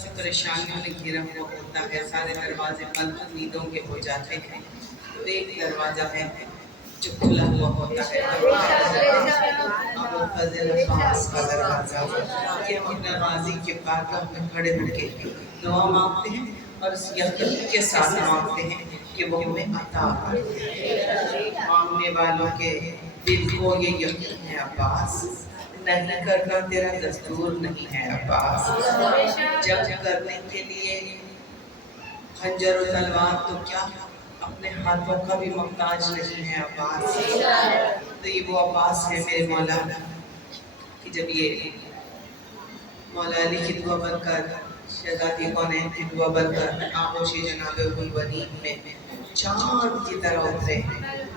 سے پریشانیوں نے گھیرا ہوا ہوتا ہے، سارے دروازے بند امیدوں کے ہو جاتے ہیں، تو ایک دروازہ ہے جو کھلا ہوا ہوتا ہے، ابو فضل عباس کا دروازہ، کہ ہم نوازی کے بارگاہ میں کھڑے ہو کے دعا مانگتے ہیں اور اس یقین کے ساتھ مانگتے ہیں کہ وہ ہمیں عطا فرمائے۔ مانگنے والوں کے دل کو یہ یقین ہے عباس، نہیں کرنا تیرا دستور نہیں ہے عباس، جنگ کرنے کے لیے خنجر و تلوار تو کیا اپنے ہاتھوں کا بھی محتاج نہیں ہے عباس۔ تو یہ وہ عباس ہے میرے مولا کہ جب یہ مولا علی کی دعا بن کر، شہزادی کونین کی دعا بن کر آغوش جناب الولید میں چاند کی طرح اترے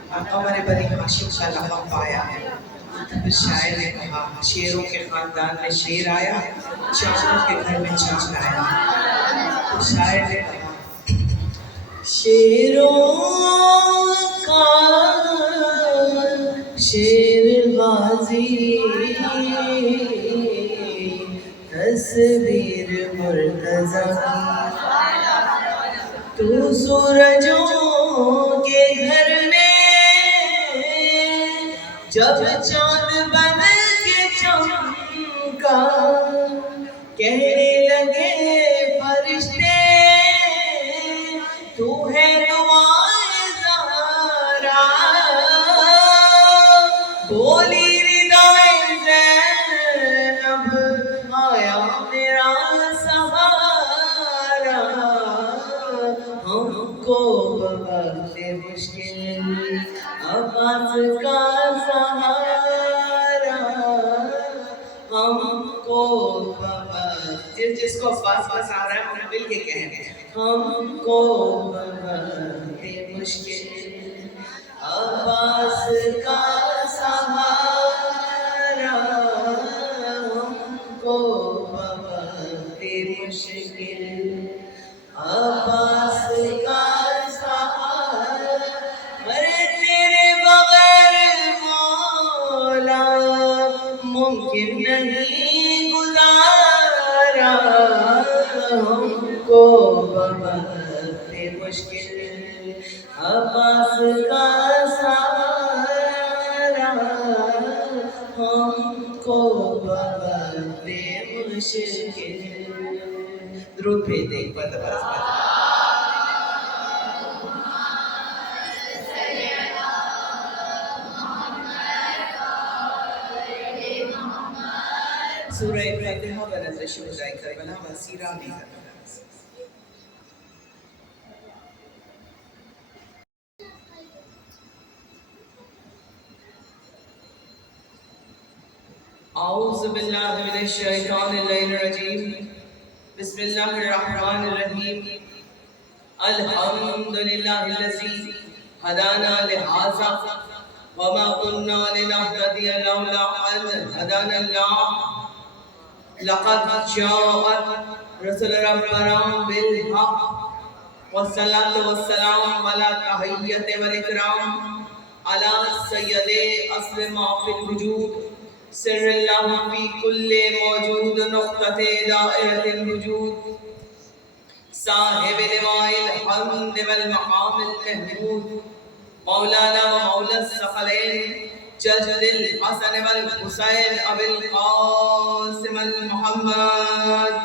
اور قمر بنی ہاشم کا لقب پایا ہے، پھر شاعر نے کہا شیروں کے خاندان میں شیر آیا، چاندوں کے گھر میں چاند آیا۔ تو شاعر نے کہا شیروں کا شیر غازی تصویر مرتضی کی، تو سورجوں کے گھر میں جب چاند بن کے چمکا، کہنے لگے فرشتے تو ہے دعائے زہرا، بولی ردائے زینب آیا میرا سہارا، ہم کو بوقت مشکل عباس کا سہارا، ہم کو جس کو عباس کا سہارا ہے ہم مل کے کہیں ہم کو بوقت مشکل عباس کا سہارا، ہم کو بوقت مشکل عباس کا سہارا، ارے تیرے بغیر مولا ممکن نہیں گزارا، ہم کو بوقت مشکل عباس کا سہارا، ہم کو بوقت مشکل۔ درود بھیج دیں ایک بار دوبارہ۔ سورہ فاتحہ و نظر شہدائے کربلا و سیرہ بھی کرنا۔ اعوذ باللہ من الشیطان الرجیم، بسم اللہ الرحمن الرحیم، الحمدللہ الذی ہدانا لہذا وما كنا لنهتدي لولا ان هدانا الله، لقد جاءت رسل ربنا بالحق، والصلاة والسلام على تحیت والاکرام على سید اصل ما فی الوجود، سر اللہ فی کل موجود، نقطۃ دائرۃ الوجود، صاحب لواء الحمد والمقام المحمود، مولانا و مولا الثقلین جد الحسن والحسین ابی القاسم المحمد،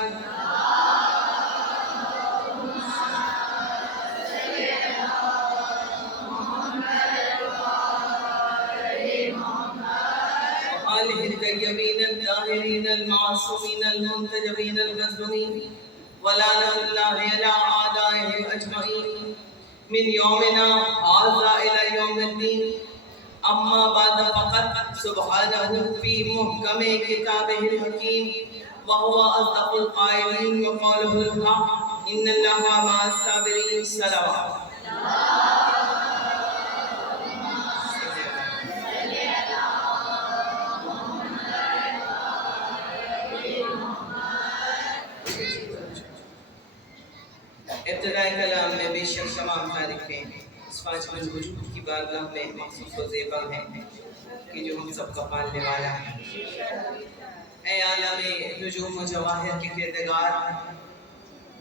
آلہ الطیبین الطاہرین المعصومین المنتجبین المظلومین، ولعنۃ اللہ علی اعدائہم اجمعین من یومنا ھذا الی یوم الدین، اما بعد فقط سبحانہ فی محکم کتابہ الحکیم، وہو اصدق القائلین وقولہ الحق، ان اللہ مع الصابرین، صلوات۔ ابتدائی کلام میں بے شک تمام تعریفیں اس پانچ وجود کی بارگاہ میں مخصوص و زیبا ہیں کہ جو ہم سب کا پالنے والا ہے۔ اے عالم نجوم و جواہر کے کردگار،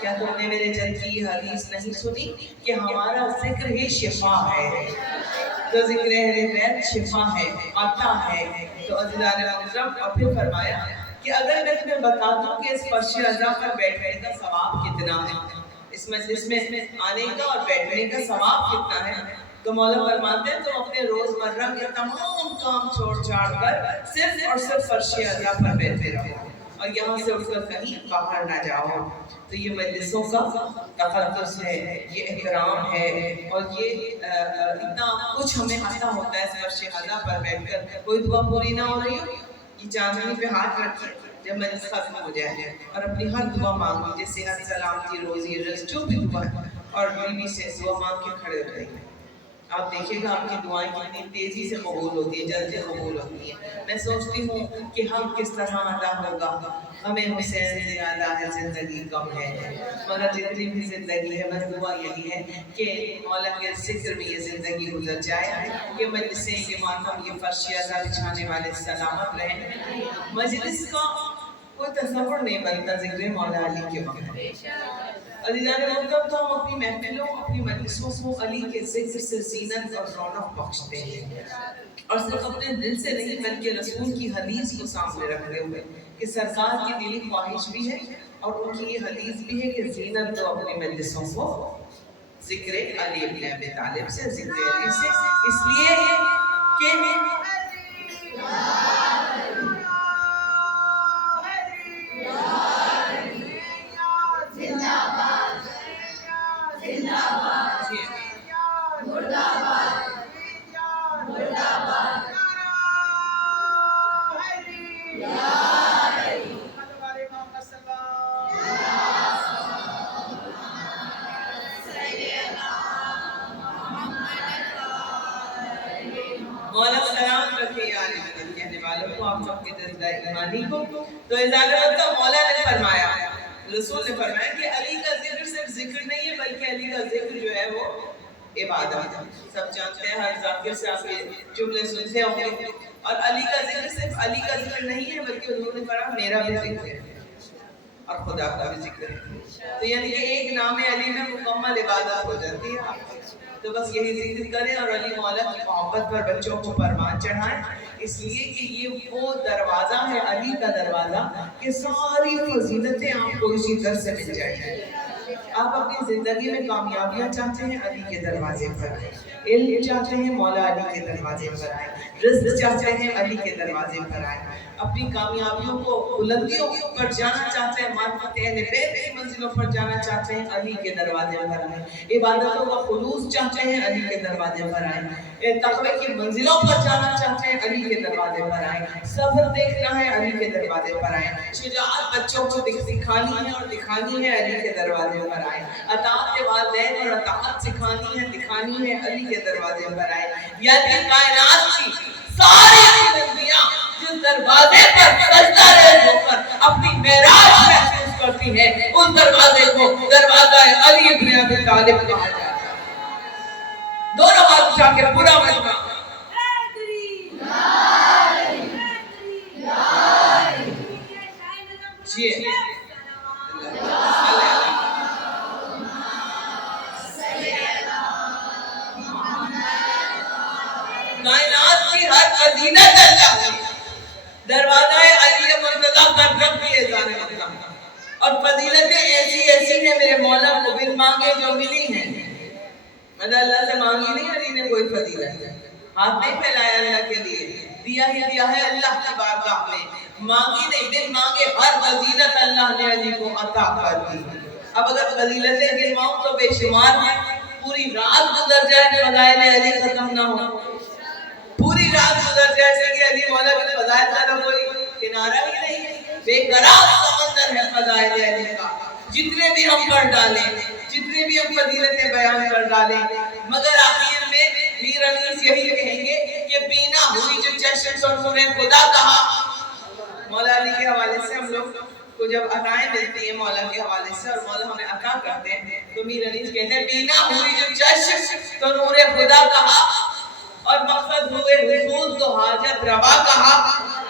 کیا تم نے میرے جد کی یہ حدیث نہیں سنی کہ ہمارا ذکر ہی شفا ہے؟ تو ذکر اہل بیت شفا ہے، عطا ہے۔ تو عزیزان محترم اور پھر فرمایا کہ اگر میں تمہیں بتا دوں کہ اس فرش رضا پر بیٹھنے کا ثواب کتنا ہے، اس مجلس میں آنے کا اور بیٹھنے کا ثواب کتنا ہے، تو مولا فرماتے ہیں تم اپنے روزمرہ کے تمام کام چھوڑ چھاڑ کر صرف اور صرف فرش رضا پر بیٹھے رہو اور یہاں سے اٹھ کر کہیں باہر نہ جاؤ۔ تو یہ مجلسوں کا تقدس ہے، یہ احترام ہے، اور یہ اتنا کچھ ہمیں عطا ہوتا ہے اس فرش رضا پر بیٹھ کر۔ کوئی دعا پوری نہ ہو رہی ہو، یہ چاندنی پہ ہاتھ رکھیے جب مجلس ختم ہو جائے اور اپنی ہر دعا مانگ لیجیے، صحت سلامتی روزی رزق جو بھی دعا ہے، اور بیوی سے دعا مانگ کے کھڑے ہو جائیے۔ آپ دیکھیں گا آپ کی دعائیں کتنی تیزی سے قبول ہوتی ہیں، جلدی قبول ہوتی ہیں۔ میں سوچتی ہوں کہ ہم کس طرح ادا ہوگا، ہمیں حسین زیادہ ہے زندگی کم ہے، مگر جتنی بھی زندگی ہے بس دعا یہی ہے کہ مولا کے ذکر میں یہ زندگی گزر جائے، یہ مجلسیں، یہ ماتم، یہ فرش رضا بچھانے والے سلامت رہیں۔ مجلس کا کوئی تصور نہیں بنتا ذکر مولا علی کے وقت۔ عزیزان محترم، تو ہم اپنی محفلوں، اپنی مجلسوں کو علی کے ذکر سے زینت اور رونق بخشتے ہیں، اور صرف اپنے دل سے نہیں بلکہ رسول کی حدیث کو سامنے رکھتے ہوئے کہ سرکار کی دلی خواہش بھی ہے اور ان کی یہ حدیث بھی ہے کہ زینت دو اپنی مجلسوں کو ذکر علی ابن ابی طالب سے، ذکر علی سے، اس لیے کہ مولا سلام رکھے یا علی مدد کہنے والوں کو، آپ سب کے جذبہ ایمانی کو۔ تو اجازت تو مولا نے فرمایا، رسول نے فرمایا کہ علی کا ذکر صرف ذکر نہیں ہے بلکہ علی کا ذکر جو ہے وہ عبادت ہے۔ سب جانتے ہیں، ہر ذاکر سے آپ یہ جملے سنتے ہوں گے، اور علی کا ذکر صرف علی کا ذکر نہیں ہے بلکہ حضور نے فرمایا میرا بھی ذکر ہے اور خدا کا بھی ذکر ہے۔ تو یعنی کہ ایک نام علی میں مکمل عبادت ہو جاتی ہے آپ کی۔ تو بس یہی ذکر کریں اور علی مولا کی محبت پر بچوں کو پروان چڑھائیں، اس لیے کہ یہ وہ دروازہ ہے، علی کا دروازہ، کہ ساری فضیلتیں آپ کو اسی در سے مل جائیں گی۔ آپ اپنی زندگی میں کامیابیاں چاہتے ہیں، علی کے دروازے پر آئیں۔ علم چاہتے ہیں، مولا علی کے دروازے پر آئیں۔ رزق چاہتے ہیں، علی کے دروازے پر آئیں۔ اپنی کامیابیوں کو، بلندیوں پر جانا چاہتے ہیں، معرفت اہل بیت کی منزلوں پر جانا چاہتے ہیں، علی کے دروازے پر آئیں۔ عبادتوں کا خلوص چاہتے ہیں، علی کے دروازے پر آئیں۔ تقوی کی منزلوں پر جانا چاہتے ہیں، علی کے دروازے پر آئیں۔ صبر دیکھنا ہے، علی کے دروازے پر آئیں۔ شجاعت بچوں کو دکھانی ہے اور دکھانی ہے، علی کے دروازے پر آئیں۔ اطاعت والدین اور اطاعت دکھانی ہے، علی کے دروازے پر آئیں۔ یعنی کائنات کی ساری بلندیاں جس دروازے پر سجدہ ریز ہو کر اپنی معراج محسوس کرتی ہیں، اس دروازے کو دروازہ علی ابن ابی طالب کہا جاتا ہے۔ دونوں بادشاہ کے پورا مجمع کائنات کی ہر فضیلت اللہ کی دروازہ علی مرتضیٰ پر رب کی اذان مطلب، اور فضیلتیں ایسی ہیں میرے مولا کو بن مانگے جو ملی ہیں۔ مطلب اللہ سے مانگی نہیں علی نے کوئی فضیلت، ہاتھ نہیں پھیلایا اللہ کے لیے، دیا ہی دیا ہے اللہ کی بارگاہ میں، مانگی نہیں، بن مانگے ہر فضیلت اللہ نے علی کو عطا کر دی۔ اب اگر فضیلتیں گنواؤں تو بے شمار ہیں، پوری رات گزر جائے فضائل علی ختم نہ ہو، پوری رات گزر جیسے کہ علی مولا کے فضائل کا کوئی کنارہ ہی نہیں ہے، بے قرار سمندر ہے فضائل علی کا۔ جتنے بھی ہم پڑھ ڈالیں، جتنے بھی ہم فضیلتیں بیان کر ڈالیں، مگر آخر میں میر انیس یہی کہیں گے کہ بینا ہوئی جو چشم تو نور خدا کہا۔ مولا علی کے حوالے سے ہم لوگ کو جب عطائیں ملتی ہیں مولا کے حوالے سے اور مولا ہمیں عطا کرتے ہیں تو میر انیس کہتے ہیں بینا ہوئی جو چشم تو نور خدا کہا، اور مقصد ہوئے حصول تو حاجت روا کہا،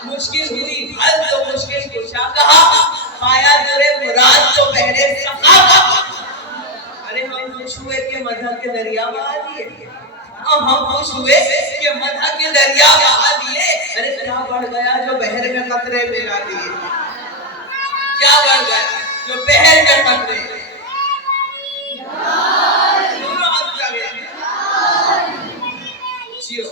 مشکل ہوئی حل تو مشکل کشا کہا، پایا درے مراد تو بہرے سخا ارے ہم خوش ہوئے کہ مدح کے دریا بہا دیے ہم خوش ہوئے کہ مدح کے دریا بہا دیے ارے کیا بڑھ گیا جو بحر میں قطرے ملا دیے کیا بڑھ گیا جو بحر میں قطرے دونوں ہاتھ جاگے جیو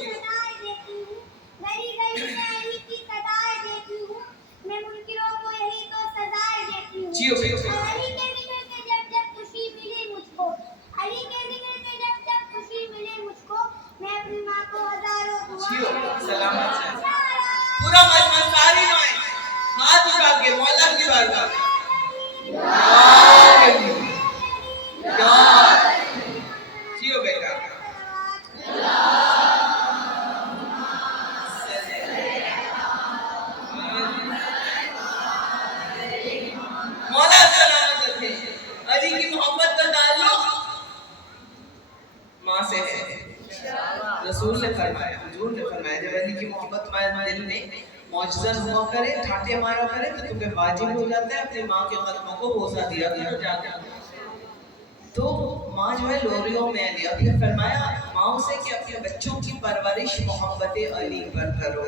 جیو جیو سلامت سے پورا مجمع ساری مائیں ہاتھ اٹھا کے مولا کی بارگاہ جیو بیٹا مولا سلامت رکھے علی کی محبت کا تعلق ماں سے ہے رسول نے فرمایا حضور نے فرمایا جب علی کی محبت تمہارے دل میں معجزہ ہوا کرے ٹھاٹے مارا کرے تو تمہیں واجب ہو جاتا ہے اپنی ماں کے قدموں کو بوسہ دیا کرو جا کر تو ماں جو ہے لوریوں میں علی ابھی فرمایا ماں سے کہ اپنے بچوں کی پرورش محبت علی پر کرو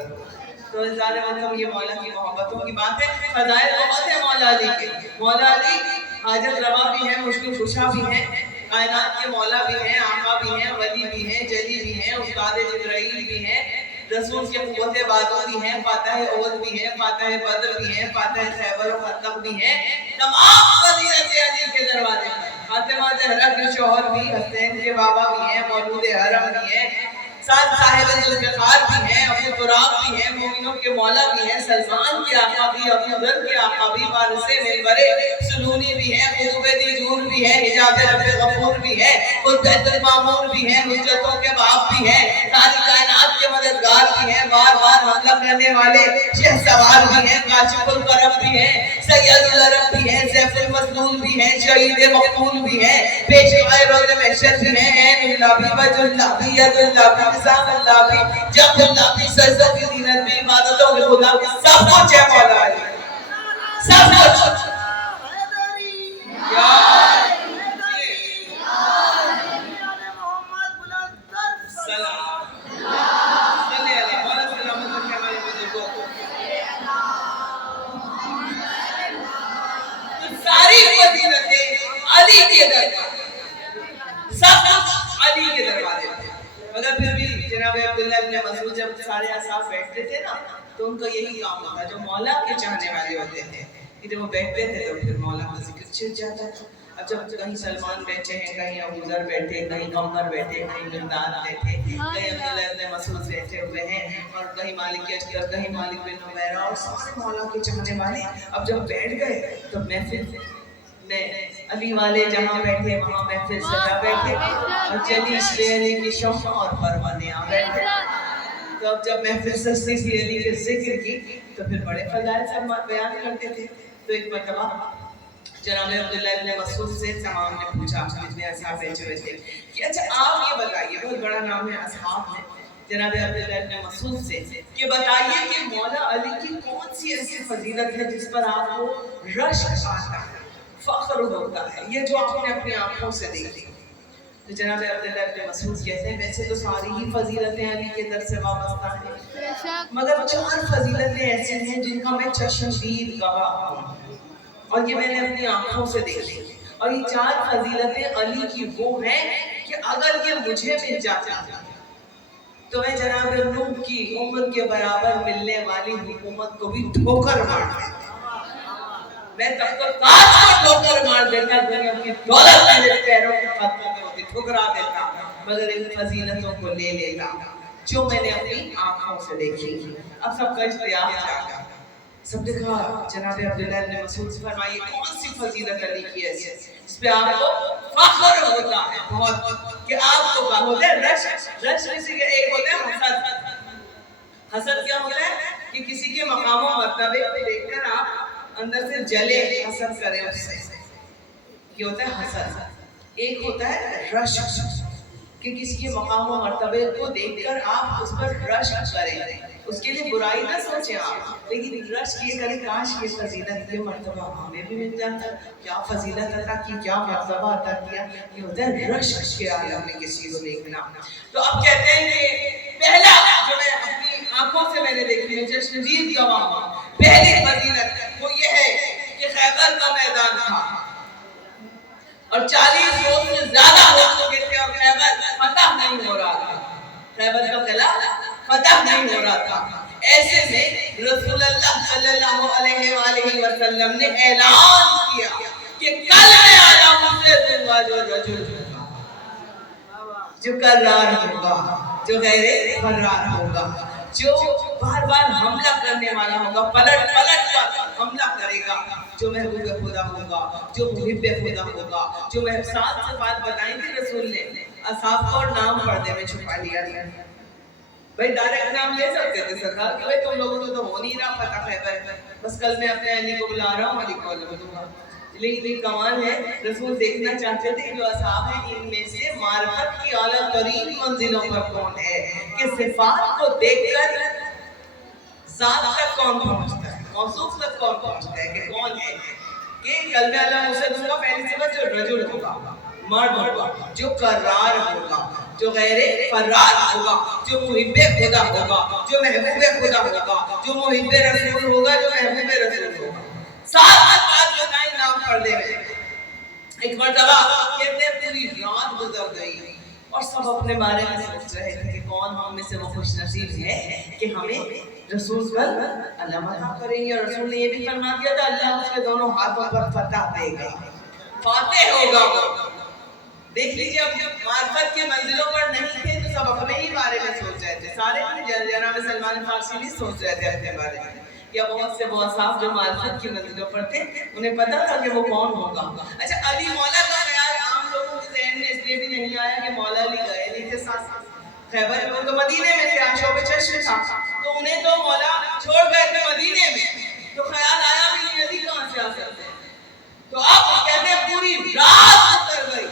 تو ظاہر مطلب یہ مولا کی محبتوں کی بات ہے فضائل بہت ہے مولا علی کے مولا علی حاجت روا بھی ہے مشکل کشا بھی ہے کائنات کے مولا بھی ہیں آقا بھی ہیں ولی بھی ہیں جلی بھی ہیں استاد جبرائیل بھی ہیں رسول کے قوت بادو بھی ہیں فاتح احد بھی ہیں فاتح بدر بھی ہیں فاتح خیبر و خندق بھی ہیں تمام فضیلت علی کے دروازے فاطمہ زہرا کے شوہر بھی حسین کے بابا بھی ہیں مولود حرم بھی ہیں ساتھ صاحب ذوالفقار بھی ہیں ابو تراب بھی ہیں مومنوں کے مولا بھی ہیں سلمان کے آقا بھی ابو ذر کے آقا بھی وارث منبر سلونی بھی ہیں قطب دیجور بھی ہیں حجاب رب غفور بھی ہیں قدرت المامور بھی ہیں حجتوں کے باپ بھی ہیں ساری کائنات کے مددگار بھی ہیں بار بار حملہ کرنے والے شہ سوار بھی ہیں کاشف القرب بھی ہیں سید العرب بھی ہیں سیف المسلول بھی ہیں شہید مقتول بھی ہیں پیشوائے روز محشر بھی ہیں عین اللہ بھی وجہ اللہ بھی ید اللہ بھی نظام اللہ بھی جب اللہ بھی سجدہ کی دینت بھی عبادتوں کے خدا بھی سب کچھ ہے مولا علی سب کچھ یا علی کے دربار سب کچھ علی کے دروازے تھے مگر پھر بھی جناب عبداللہ ابن مسعود جب سارے اصحاب بیٹھتے تھے نا تو ان کا یہی کام ہوتا جو مولا کے چاہنے والے ہوتے تھے کہ جب وہ بیٹھتے تھے تو پھر مولا کا ذکر چھٹ جاتا تھا اب جب کہیں سلمان بیٹھے ہیں کہیں ابو ذر بیٹھے کہیں عمر بیٹھے کہیں مقداد بیٹھے کہیں عبداللہ ابن مسعود بیٹھے ہوئے ہیں اور کہیں مالک اشکر کہیں مالک بن نویرہ اور سارے مولا کے چاہنے والے اب جب بیٹھ گئے تو محفل میں علی والے جہاں بیٹھے وہاں محفل سجا بیٹھے اور چلی اس لئے علی کی شمع اور پروانیاں بیٹھے تو اب جب محفل سستی سی علی کے ذکر کی تو پھر بڑے فضائل سے بیان کرتے تھے تو ایک مرتبہ جناب عبداللہ ابن مسعود سے تمام نے پوچھا جتنے اصحاب بیٹھے ہوئے تھے کہ اچھا آپ یہ بتائیے بہت بڑا نام ہے اصحاب میں جناب عبداللہ ابن مسعود سے کہ بتائیے کہ مولا علی کی کون سی ایسی فضیلت ہے جس پر آپ کو رشک آتا ہے فخر ہوتا ہے یہ جو آپ نے اپنی آنکھوں سے دیکھی تو جناب عبداللہ ابن مسعود کہتے ہیں ویسے تو ساری ہی فضیلتیں علی کے در سے وابستہ ہیں مگر 4 فضیلتیں ایسی ہیں جن کا میں چشمدید گواہ ہوں اور یہ میں نے اپنی آنکھوں سے دیکھی اور یہ 4 فضیلتیں علی کی وہ ہیں کہ اگر یہ مجھے مل جاتی تو میں جناب نوح کی عمر کے برابر ملنے والی حکومت کو بھی ٹھوکر مار دیتا میں تب تک کاج کو ٹھوکر مار دیتا دنیا کی دولت میرے پیروں کے قدموں میں ہوتی ٹھکرا دیتا مگر ان فضیلتوں کو لے لیتا جو میں نے اپنی آنکھوں سے دیکھی اب سب کا اشتیاق جاگا سب نے کہا جناب عبداللہ ابن مسعود سے فرمائیے کون سی فضیلت علی کی ہے اس پہ آپ کو فخر ہوتا ہے بہت کہ آپ کو بہت ہے رش کسی کے ایک ہوتا ہے حسد حسد کیا ہوتا ہے کہ کسی کے مقام و مرتبے کو دیکھ کر آپ اندر سے جلے حسد کریں اس سے یہ ہوتا ہے حسد ایک ہوتا ہے رش کہ کسی کے مقام و مرتبے کو دیکھ کر آپ اس پر رشک کریں، اس کے لیے برائی نہ سوچیں آپ، لیکن رشک یہ کریں کاش یہ فضیلت یہ مرتبہ ہمیں بھی مل جاتا، کیا فضیلت عطا کی، کیا مرتبہ عطا کیا. یہ ہوتا ہے رشک کے عالم میں کسی کو دیکھنا. تو اب کہتے ہیں کہ پہلا جو میں اپنی آنکھوں سے میں نے دیکھی ہے جشن دید گواہ، پہلی فضیلت وہ یہ ہے کہ خیبر کا میدان تھا اور 40 روز سے زیادہ ہو چکے تھے اور خیبر فتح نہیں ہو رہا تھا، خیبر کا قلعہ فتح نہیں ہو رہا تھا. ایسے میں رسول اللہ صلی اللہ علیہ وآلہ وسلم نے اعلان کیا کہ کل میں آیا مجھے دوں گا جو رجل ہوگا، جو کرار ہوگا، جو غیر فرار ہوگا، جو بار بار حملہ کرنے والا ہوگا، پلٹ پلٹ کر حملہ کرے گا، جو محبوب خدا ہوگا، جو محب خدا ہوگا، جو محبوب سے بات بتائیں گے رسول نے اصحاب کو اور نام پردے میں چھپا لیا ہے. بھائی ڈائریکٹ نام لے سکتے تھے سرکار کہ بھائی تم لوگوں کو تو ہو نہیں رہا فتح خیبر، بس کل میں اپنے علی کو بلا رہا ہوں، علی کو علم دوں گا. لیکن کمال ہے رسول دیکھنا چاہتے تھے جو اصحاب ہیں ان میں سے معرفت کی اعلیٰ ترین منزلوں پر کون ہے، کہ صفات کو دیکھ کر ذات تک کون پہنچتا ہے، موصوف تک کون پہنچتا ہے کہ کون ہے. کہ قلب اللہ اسے دوں گا پہلی صفت جو رجل ہوگا، مرد ہوگا، جو قرار ہوگا، جو غیر فرار ہوگا، جو محب خدا ہوگا، جو محبوب خدا ہوگا، جو محب رسول ہوگا، جو محبوب رسول ہوگا. سات بات بتائیں نام پردے میں. ایک مرتبہ کہتے ہیں پوری رات گزر گئی اور سب اپنے بارے میں سوچ رہے تھے کہ کون ہم میں سے وہ خوش نصیب ہے کہ ہمیں رسول کل علامہ عطا کریں گے. اور رسول نے یہ بھی فرما دیا تھا اللہ اس کے دونوں ہاتھوں پر فتح دے گا، فاتح ہوگا. دیکھ لیجیے اب معرفت کے منزلوں پر نہیں تھے تو سب اپنے ہی بارے میں سوچ رہے تھے، سارے جناب سلمان فارسی نہیں سوچ رہے تھے اپنے بارے میں. یا بہت سے بہت صاحب جو معرفت کی منزلوں پر تھے انہیں پتا تھا کہ وہ کون ہوگا. اچھا علی مولا کا خیال عام لوگوں کے ذہن میں اس لیے بھی نہیں آیا کہ مولا علی گئے نہیں تھے ساتھ خیبر میں، وہ تو مدینے میں تھے، شعب چشم تھا، تو انہیں تو مولا چھوڑ گئے تھے مدینے میں، تو خیال آیا بھی نہیں علی کہاں سے آ سکتے ہیں. تو اب کہتے ہیں پوری رات گزر گئی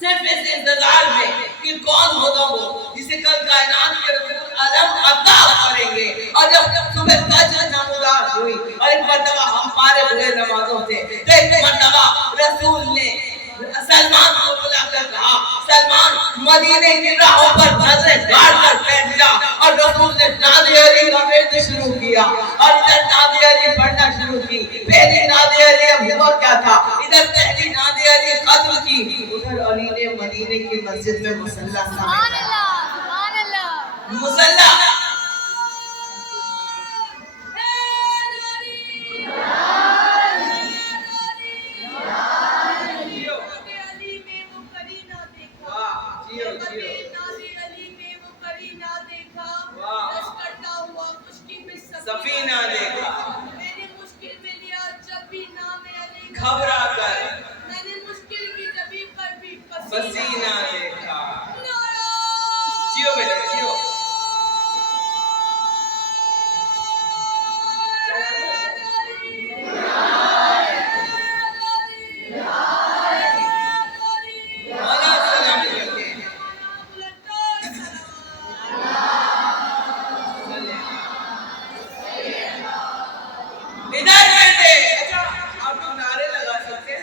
صرف اس انتظار میں کہ کون ہوگا وہ جسے کل کائنات کے رسول علم عطا کریں گے. اور جب صبح فجر نمودار ہوئی اور ایک مرتبہ ہم فارغ ہوئے نمازوں سے تو ایک مرتبہ رسول نے سلمان کو بلا کر کہا سلمان مدینے کی راہوں پر نظریں گاڑ کر بیٹھ جا. اور رسول نے ناد علی کا ورد شروع کیا اور ادھر ناد علی پڑھنا شروع کی. پہلی ناد علی اب ہوا کیا تھا، ادھر پہلی ناد علی ختم کی، ادھر علی نے مدینے کی مسجد میں مصلی سبحان اللہ سبحان اللہ مصلی سفینہ دیکھا، میں نے مشکل میں لیا جب بھی نام علی گھبرا کر میں نے مشکل کی جبھی پر بھی پسینہ دیکھا. جیو بیٹا جیو.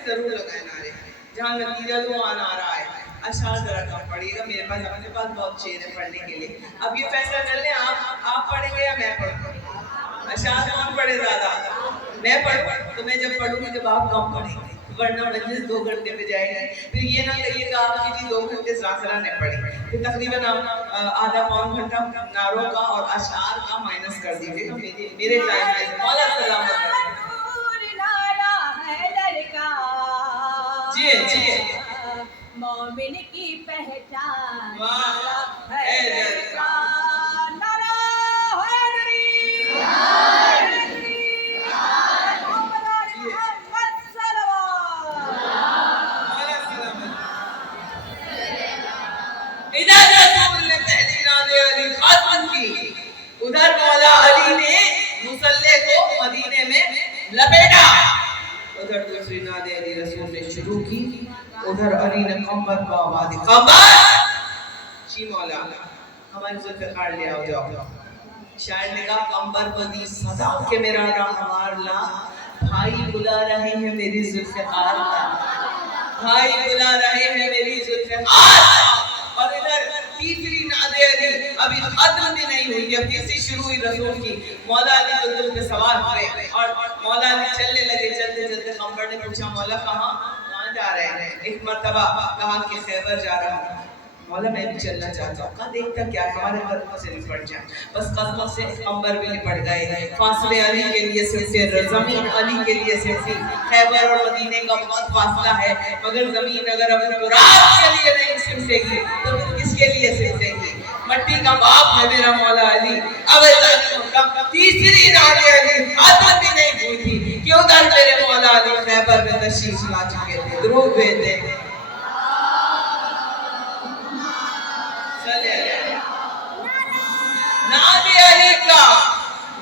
ضرور لگائے نعرے جہاں نتیجہ تو آنا آ رہا ہے. اشعار ذرا کم پڑھیے گا، میرے پاس اپنے پاس بہت شعر ہے پڑھنے کے لیے. اب یہ فیصلہ کر لیں آپ پڑھیں گے یا میں پڑھوں؟ اشعار کون پڑھے زیادہ؟ میں پڑھوں تو میں جب پڑھوں گی جب آپ کم پڑھیں گے، ورنہ مجلس 2 گھنٹے پہ جائے گی. پھر یہ نہ کہیے گا آپ کی 2 گھنٹے ذاکرہ نے پڑھی، پھر تقریباً آپ آدھا پون گھنٹہ نعروں کا اور اشعار کا مائنس کر دیجیے گا میرے ٹائم میں. مولا سلامت ہے. جی جی مومن کی پہچان واہ حیدر کا نعرہ حیدری محمد صلوات. ادھر رسول نے پہلی ناد علی ختم کی، ادھر مولا علی نے مصلی کو مدینے میں لپیٹا. ادھر دوسری ناد علی رسول نے شروع کی، ادھر علی نے قمر کو آواز دی قمر جی مولا ہمارے ذوالفقار لے آؤ جاؤ. شاعر نے کہا کمبر کو دی صدا کہ میرا راہوار لا, بھائی بلا رہے ہیں میری ذوالفقار لا, بھائی بلا رہے ہیں میری ذوالفقار لا. اور ادھر تیسری نعت علی ابھی ختم بھی نہیں ہوئی, اب تیسری شروع ہوئی رسول کی. مولا علی دلدل پہ سوار ہوئے اور مولا علی چلنے لگے. چلتے چلتے کمبر نے پوچھا مولا کہاں جا رہے ہیں؟ ایک مرتبہ کہا کہ خیبر جا رہا ہوں. مولا میں بھی چلنا چاہتا ہوں. کہا دیکھتا کیا ہے, ہمارے قدموں سے لپٹ جائیں. بس قدموں سے کمبر بھی لپٹ گئے. فاصلے علی کے لیے سمٹے, زمین علی کے لیے سمٹی. خیبر اور مدینے کا بہت فاصلہ ہے, مگر زمین اگر ابو تراب کے لیے نہیں سمٹے گی تو کس کے لیے سمٹے گی؟ مٹی کا باپ ہے میرا مولا علی. اب تیسری نعت علی ختم بھی نہیں ہوئی تھی کہ ادھر میرے مولا علی خیبر میں تشریف لا چکے تھے. درود بھیجتے ہیں نعت علی کا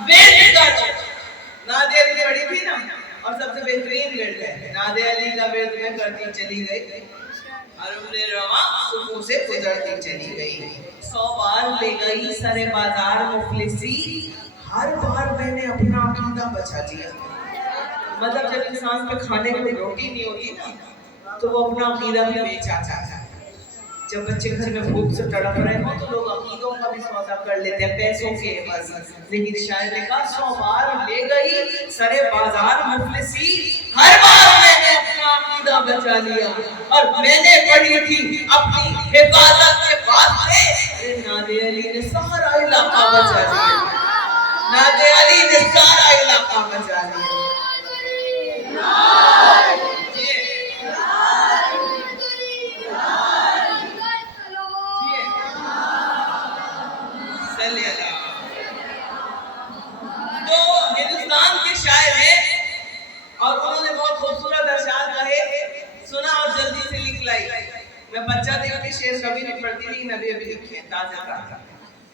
ورد کرو. نعت علی پڑھی تھی نا, اور سب سے بہترین ورد ہے نعت علی کا ورد. میں کرتی چلی گئی اور اپنے رواں سکون سے گزرتی چلی گئی. 100 بار لے گئی سر بازار مفلسی, ہر بار میں نے اپنا عقیدہ بچا لیا. مطلب جب انسان پہ کھانے کو روٹی نہیں ہوتی نا تو وہ اپنا عقیدہ بھی بیچا چاہتا ہے. جب بچے گھر میں بھوک سے تڑپ رہے ہوں تو لوگ عقیدوں کا بھی سودا کر لیتے ہیں پیسوں کے عوض. لیکن شاعر نے کہا 100 بار لے گئی سر بازار مفلسی, ہر بار میں نے اپنا عقیدہ بچا لیا. اور میں نے پڑھی تھی اپنی حفاظت کے واسطے. نعت علی نے سارا علاقہ بچا لیا. نعت علی نے سارا علاقہ بچا لیا. تو ہندوستان کے شاعر ہیں اور انہوں نے بہت خوبصورت اشعار کہے, سنا اور جلدی سے لکھ لائی. میں بچہ تھا کہ شعر کبھی نہیں پڑھتی تھی, نبی ابھی لکھے تازہ تازہ.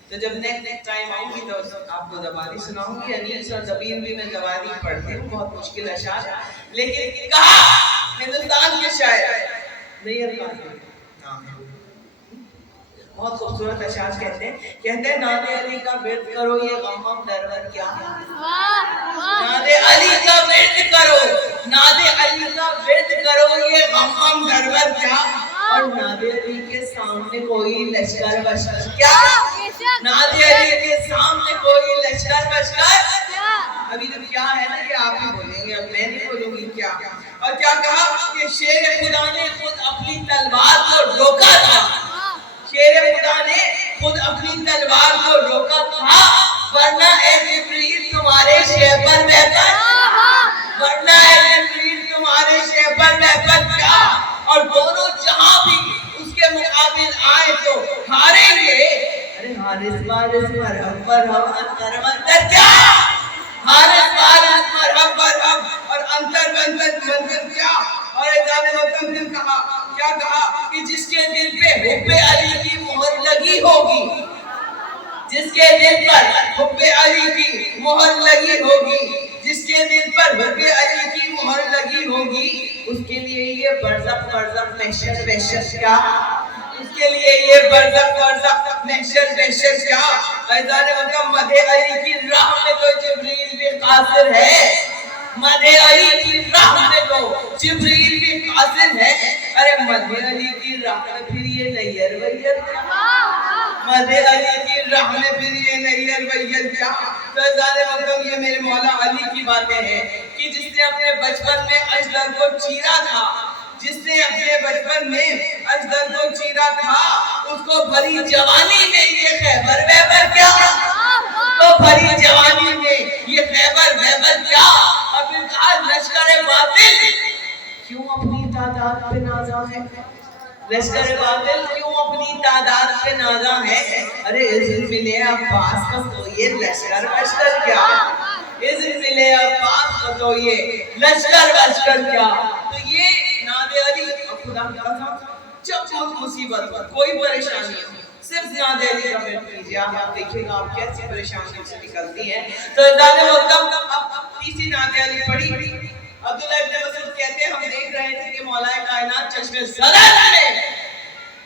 تو جب نیکسٹ ٹائم آؤں گی تو آپ کو زبانی سناؤں گی. انیس اور زبین بھی میں زبانی پڑھتی ہوں, بہت مشکل اشعار. لیکن کہا ہندوستان کے شاعر نہیں بہت خوبصورت اشعار کہتے ہیں نعت علی کا ورد کرو یہ غم درور کیا ہے. نعت علی کا ورد کرو, نعت علی کا ورد کرو یہ غم درور کیا. اور نعت علی کے سامنے کوئی لشکر بشکر کیا, نعت علی کے سامنے کوئی لشکر بشکر. ابھی تو کیا ہے نا یہ آپ ہی بولیں گے, اب میں نہیں بولوں گی کیا. اور کیا کہا کہ شیر خدا نے خود اپنی تلوار کو روکا تھا. شیر خدا نے خود اپنی تلوار کو روکا تھا, ورنہ اے جبریل تمہارے شہپر محفل, ورنہ اے جبریل تمہارے شہپر محفل کیا. اور دونوں جہاں بھی اس کے مقابل آئے تو ہاریں گے. ارے حارث بارث مرحب مرحب انتر منتر کیا, حارث بارث مرحب مرحب اور انتر منتر کیا. اور اعزاز مقدم نے کہا کیا کہا کہ جس کے دل پہ حب علی کی مہر لگی ہوگی, جس کے دل پر حب علی کی مہر لگی ہوگی, جس کے دل پر حب علی کی مہر لگی ہوگی, اس کے لیے یہ برزخ محشر وحشر کیا, اس کے لیے یہ برزخ محشر وحشر کیا. اعزاز مقدم مدح علی کی راہ میں تو جبریل بھی قاصر ہے, مدح علی کی راہ میں تو جبریل بھی قاصر ہے. ارے مدح علی کی راہ میں پھر یہ نیر ویر کیا, مدح علی کی راہ میں پھر یہ نیر ویر کیا. تو اعزاز مقدم یہ میرے مولا علی کی باتیں ہیں کہ جس نے اپنے بچپن میں اجدر کو چیرا تھا, جس نے اپنے بچپن میں اجدر کو چیرا تھا, اس کو بھری جوانی میں یہ خیبر ویبر کیا, تو بھری جوانی میں یہ خیبر ویبر کیا. اور پھر کہا لشکر باطل کیوں اپنی تعداد پہ نازا ہے, لشکر باطل کیوں اپنی تعداد پہ نازا ہے. ارے اذن ملے عباس کا تو یہ لشکر بشکر کیا, اذن ملے عباس کا تو یہ لشکر بشکر کیا. تو یہ نعت علی خدا کی قسم جب مصیبت ہو, کوئی پریشانی ہو, صرف نعت علی کا ورد کیجیے, آپ دیکھیں گا آپ کیسی پریشانیوں سے نکلتی ہیں. تو اعزاز مقدم اب تیسری نعت علی پڑھی. عبداللہ ابن مسعود کہتے ہیں ہم دیکھ رہے تھے کہ مولا کائنات چشمے زلال میں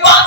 5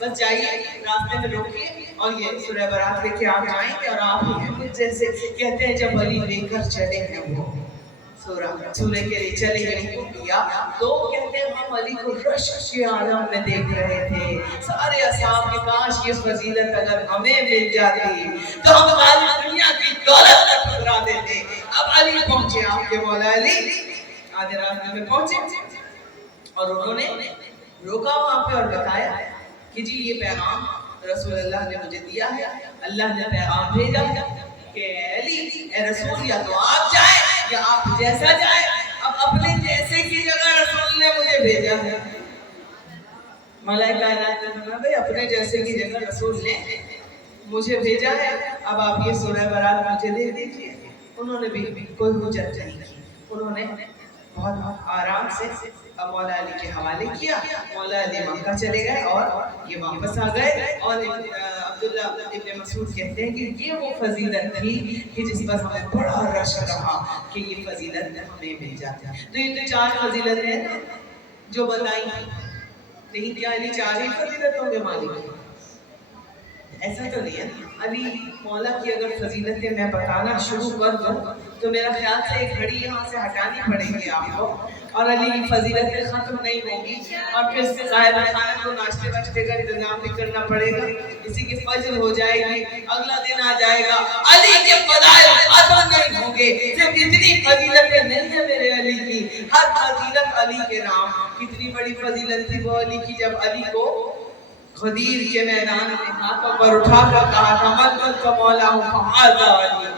بس جائیے راستے میں روکیے اور یہ سورہ برات لے کے آپ جائیں گے اور آپ ہی ہیں مجھ جیسے کہتے ہیں جب علی لے کر چلے ہیں وہ سورہ کے لیے چلے گئے ان کو کیا تو کہتے ہیں ہم علی کو رشک کے عالم میں دیکھ رہے تھے سارے اصحاب کے کاش یہ فضیلت اگر ہمیں مل جاتی تو ہم ساری دنیا کی دولت کو ٹھکرا دیتے اب علی پہنچے آپ کے مولا علی آدھے راستے میں پہنچے اور انہوں نے روکا وہاں پہ اور بتایا کہ جی یہ پیغام رسول اللہ نے مجھے دیا ہے اللہ نے پیغام بھیجا کہ علی اے رسول یا تو آپ جائیں یا آپ جیسا جائیں اب اپنے جیسے کی جگہ رسول نے مجھے بھیجا ہے ملائکہ کائنات نے فرمایا بھئی اپنے جیسے کی جگہ رسول نے مجھے بھیجا ہے اب آپ یہ سورہ برات مجھے دے دیجئے انہوں نے بھی کوئی حجت نہیں کی انہوں نے بہت آرام سے مولا علی کے حوالے کیا مولا علی مکہ چلے گئے اور یہ واپس آ گئے اور عبداللہ ابن مسعود کہتے ہیں کہ یہ وہ فضیلت تھی کہ جس پر ہمیں بڑا رشک رہا کہ یہ فضیلت ہمیں مل جاتا ہے تو یہ تو 4 فضیلت ہیں جو بتائی نہیں کیا علی 4 ہی فضیلتوں کے مالک ایسا تو نہیں ہے علی مولا کی اگر فضیلتیں میں بتانا شروع کر دوں تو میرا خیال سے ایک گھڑی یہاں سے ہٹانی پڑے گی آپ کو اور علی کی فضیلتیں ختم نہیں ہوں گی اور پھر صاحب خانہ کو ناشتے واشتے کا انتظام بھی کرنا پڑے گا کسی کی فجر ہو جائے گی اگلا دن آ جائے گا علی کے فضائل ختم نہیں ہوں گے صرف اتنی فضیلتیں نہیں ہیں میرے علی کی ہر فضیلت علی کے نام کتنی بڑی فضیلت تھی وہ علی کی جب علی کو غدیر کے میدان میں ہاتھوں پر اٹھا کر کہا تھا من کا مولا ہوں فہذا علی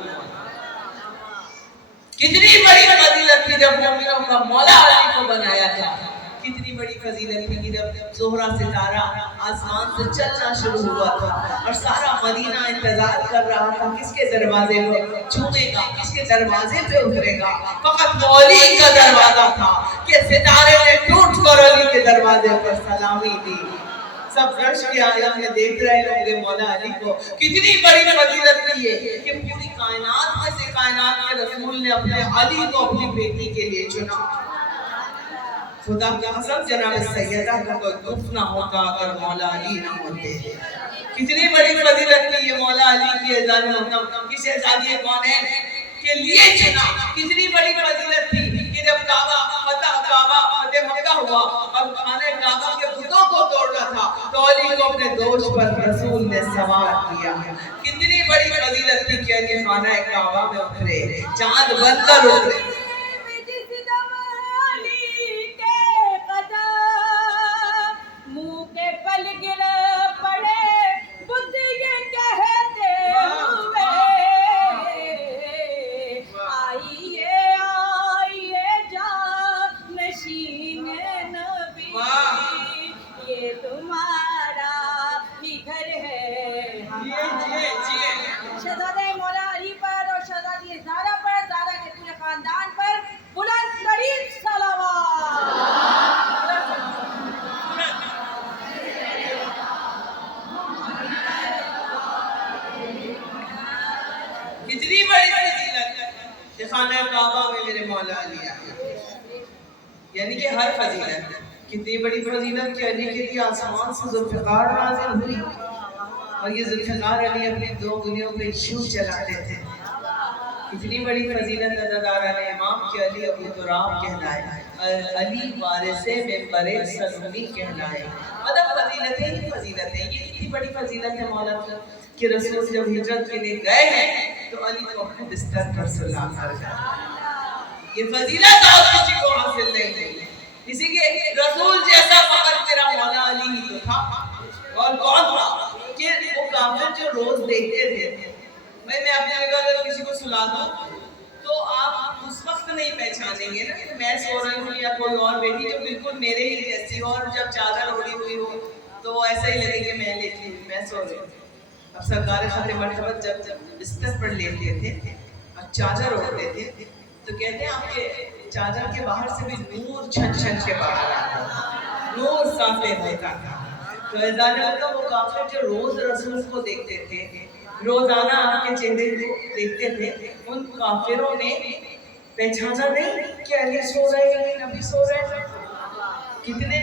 کتنی بڑی فضیلت تھی جب مومنوں کا مولا علی کو بنایا تھا کتنی بڑی فضیلت تھی کہ جب زہرہ ستارہ آسمان سے چلنا شروع ہوا تھا اور سارا مدینہ انتظار کر رہا تھا کس کے دروازے کو چھونے گا کس کے دروازے پہ اترے گا فقط علی کا دروازہ تھا کہ ستارے نے ٹوٹ کر علی کے دروازے پر سلامی دی سب رش کے عالم میں دیکھ رہے ہوں گے مولا علی کو کتنی بڑی فضیلت تھی یہ کہ پوری کائنات میں سے کائنات کے رسول نے اپنے علی کو اپنی بیٹی کے لیے چنا خدا کی قسم جناب سیدہ کا کوئی دکھ نہ ہوتا اگر مولا علی نہ ہوتے کتنی بڑی فضیلت تھی یہ مولا علی کی اعزاز محترم کی شہزادی کونین کے لیے چنا کتنی بڑی فضیلت تھی کہ جب کعبہ فتح مکہ ہوا اور خانہ کعبہ کے بتوں کو توڑنا تھا تو علی کو اپنے دوش پر رسول نے سوار کیا کتنی بڑی فضیلت تھی کہ علی خانہ کعبہ میں اترے چاند بن کر اترے کتنی بڑی فضیلت کہ خانہ کعبہ میں میرے مولا علی آئے یعنی کہ ہر فضیلت کتنی بڑی فضیلت کہ علی کے لیے آسمان سے ذوالفقار نازل ہوئی اور یہ ذوالفقار علی اپنی 2 انگلیوں پہ یوں چلاتے تھے کتنی بڑی فضیلت عزادارہ نے امام کے علی ابو تراب کہلائے علی وارث منبر سلمی کہلائے مطلب فضیلتیں ہی فضیلتیں یہ کتنی بڑی فضیلت ہے مولا کہ رسول جب ہجرت کے لیے گئے ہیں تو علی کو اپنے بستر پر سلا کر گئے یہ فضیلت اور کسی کو حاصل نہیں ہوئی اسی کے رسول جیسا فقط تیرا مولا علی ہی تو تھا اور کون تھا کہ وہ کافر جو روز دیکھتے تھے میں اپنے جگہ اگر کسی کو سلا دوں تو آپ اس وقت نہیں پہچانیں گے نا کہ میں سو رہی ہوں یا کوئی اور بیٹی جو بالکل میرے ہی جیسی ہو اور جب چادر اوڑی ہوئی ہو تو وہ ایسا ہی لگے کہ میں لیٹی ہوں میں سو رہی ہوں اب سرکار خاتم مرتبہ جب بستر پر لیٹتے تھے اور چادر اوڑھتے تھے تو کہتے ہیں آپ کے چادر کے باہر سے بھی نور چھن چھن کے باہر آتا نور صافے ہوتا تھا تو اذان کا وہ کافر جو روز رسول کو دیکھتے تھے روزانہ آپ کے چہرے کو دیکھتے تھے ان کافروں نے پہچانا نہیں کہ علی سو رہے ہیں نبی سو رہے ہیں کتنے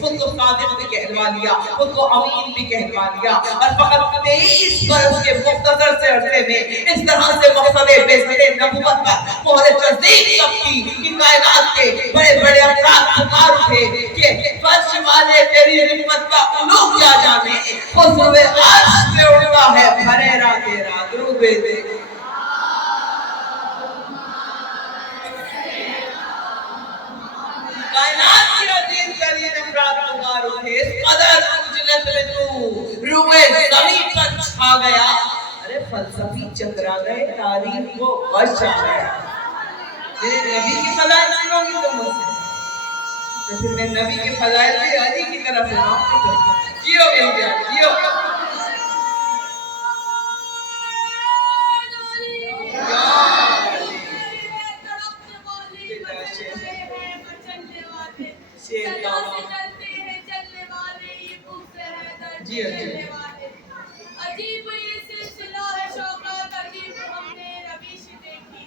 خود کو صادق بھی کہلوا لیا, خود کو امین بھی کہلوا لیا, اور فقط 23 برس کے مختصر سے عرصے میں اس طرح سے مقصد بعثت نبوت پر مہر تصدیق سب کی کہ کائنات کے بڑے بڑے افراد پکار اٹھے کہ فرش والے تیری رحمت کا علو کیا جانے, خسرو عرش پہ اڑتا ہے بھریرا تیرا درود دے. کائنات کی عظیم ترین افراد پکار اٹھے, اس قدر اجلت میں تو روئے زمین پر چھا گیا. ارے فلسفی چکرا گئے, تاریخ کو غش آ گیا. میرے نبی کی فضائل سنو گی تم مجھ سے, تو پھر میں نبی کے فضائل بھی علی کی طرف سناؤں. کیوں مل گیا کیوں عجیب یہ سلسلہ ہے شوقات, عجیب ہم نے روش دیکھی.